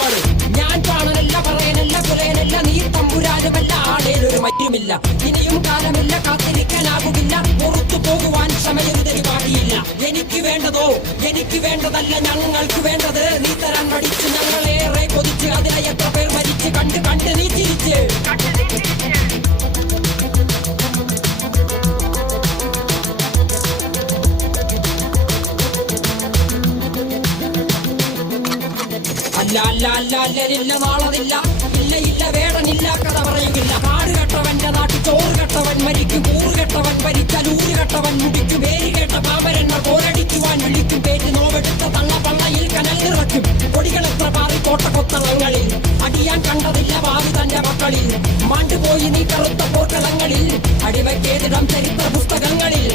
പാട്. ഞാൻ കാണനല്ല പറയാനല്ല കുലയനല്ല നീ തമ്പുരാനുമല്ല ആടേലൊരു മറ്റുമില്ല. ഇനിയും കാലമില്ല കാത്തിരിക്കാനാകുകില്ല പുറത്തു പോകുവാൻ ക്ഷമയൊരു ബാക്കിയില്ല. എനിക്ക് വേണ്ടതോ എനിക്ക് വേണ്ടതല്ല ഞങ്ങൾക്ക് വേണ്ടത് നീ തരാൻ പഠിച്ച് ഞങ്ങളേറെ കൊതിച്ച് അതിനായി എത്ര പേർ മരിച്ച് കണ്ട് കണ്ട് നീ ചിരിച്ച്. അല്ല അല്ല അല്ല അല്ലരില്ല നാളതില്ല ഇല്ല ഇല്ല വേടനില്ല കഥ പറയുകില്ല. കാട് കെട്ടവന്റെ നാട്ടിൽ ചോറ് കെട്ടവൻ മരിക്കും കൂറ് കെട്ടവൻ ഭരിച്ചാൽ ഊര് കെട്ടവൻ മുടിക്കും. പേര് കേട്ട പാമ്പരന്മാർ പോരടിക്കുവാൻ വിളിക്കും. പേര് നോവെടുത്ത തള്ള പള്ളയിൽ കനൽ നിറയ്ക്കും. കൊടികളെത്ര പാറി കോട്ടക്കൊത്തളങ്ങളിൽ അടിയാൻ കണ്ടതില്ല ഭാവി തന്റെ മക്കളിൽ. മാണ്ടുപോയി നീ കറുത്ത പോർക്കളങ്ങളിൽ അടിവയ്ക്കേതിടം ചരിത്ര പുസ്തകങ്ങളിൽ.